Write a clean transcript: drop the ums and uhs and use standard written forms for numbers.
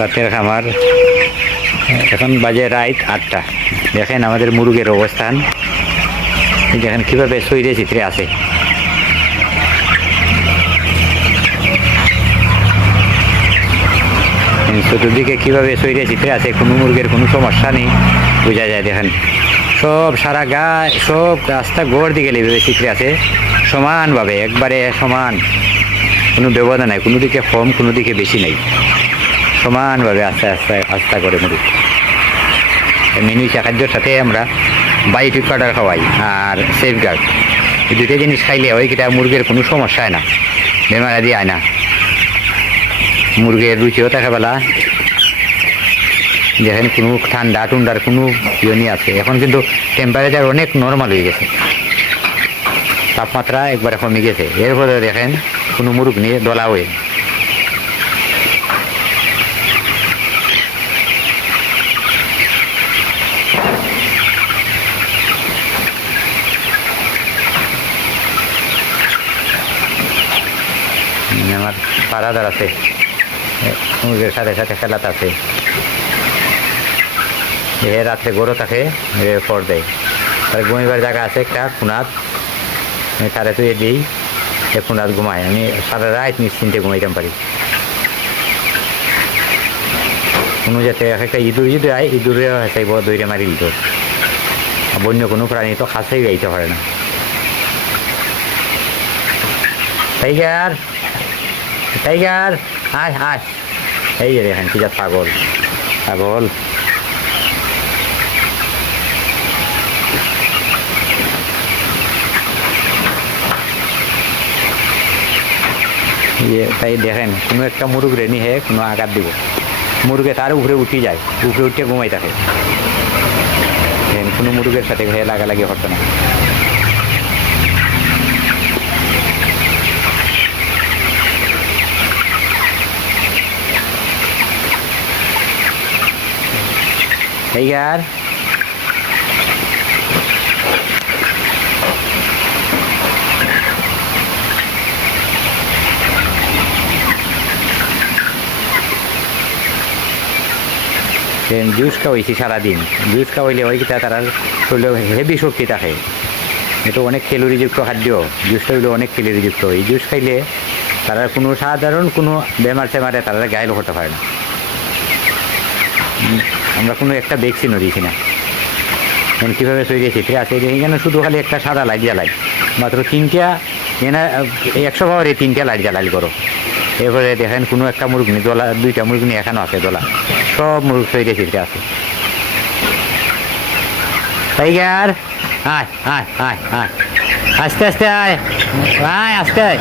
রাতের খামার এখন বাজে রাত 8টা। দেখেন আমাদের মুরগের অবস্থান, দেখেন কীভাবে সইরে চিত্রে আছে। চতুর্দিকে কীভাবে সইরে চিত্রে আছে, কোনো মুরগের কোনো সমস্যা নেই, বোঝা যায়। দেখেন সব সারা গায়ে সব রাস্তা গোড় দিকে এইভাবে চিত্রে আছে সমানভাবে, একবারে সমান, কোনো ব্যবধান নাই, কোনো দিকে কম কোনো দিকে বেশি নেই, সমানভাবে আস্তে আস্তে আস্তে করে মুরগি। মিনি খাদ্যের সাথে আমরা বায়োটিক পাউডার খাওয়াই আর সেফগার্ড, এই দুটো জিনিস খাইলে ওই কিটা মুরগির কোনো সমস্যা হয় না, বেমার আদি হয় না। মুরগির রুচিও থাকে বেলা, দেখেন কোনো ঠান্ডা টুন্ডার কোনো ইয়ে আছে। এখন কিন্তু টেম্পারেচার অনেক নর্মাল হয়ে গেছে, তাপমাত্রা একবারে কমে গেছে। এরপরে দেখেন কোনো মুরগ নিয়ে দলা হয়ে আমার পাড়াদার আছে, মুরগির সাথে সাথে খেলাতে আছে। এ রাত্রে গরু থাকে, ফর দেয়, তার ঘুমাইবার জায়গা আছে একটা খুনাত, আমি সাড়ে তুই দিই, এ খুনাত ঘুমাই, আমি সারা রাত নিশ্চিন্তে ঘুমাইতাম পারি। কোনো যাতে একটা ইঁদুর যদি আয়, ইঁদুরে চাইব দইরে মারি দিত, বন্য কোনো প্রাণী তো কাছেই যাইতে পারে না। টাইগার টাইগার আয় আয়, এই যে দেখেন ঠিক আছে, ছাগল ছাগল তাই দেখেন কোনো একটা মুরগ রেনি হে কোনো আঘাত দিব, মুরগে তার উপরে উঠে যায়, উপরে উঠে ঘুমাই থাকে, কোনো মুরগের সাথে হে লাগালাগি হতো না। টাইগার জুস খাওয়াইছি সারাদিন, জুস খাওয়াইলে ওই কিটা তারা শরীরে হেভি শক্তি থাকে, এটা অনেক ক্যালোরিযুক্ত খাদ্য, জুসটা হইলে অনেক ক্যালোরিযুক্ত। এই জুস খাইলে তারা কোনো সাধারণ কোনো বেমার টেমারে তারা গায়েল করতে পারে না। আমরা কোনো একটা ভ্যাকসিনও দিয়েছি না। এখন কীভাবে তৈরি চিত্রে আছে, এখানে শুধু খালি একটা সাদা লাইট জ্বালাই, মাত্র 3টা, এনা 100 পাওয়ারে 3টা লাইট জ্বালালি করো। এরপরে দেখেন কোনো একটা মুরগি দোলা, 2টা মুরগি এখানেও আছে দোলা, সব মুরগ তৈরি চিত্রে আছে। টাইগার আয় আয় আয় আয়, আস্তে আস্তে আয় আয়, আস্তে আয়।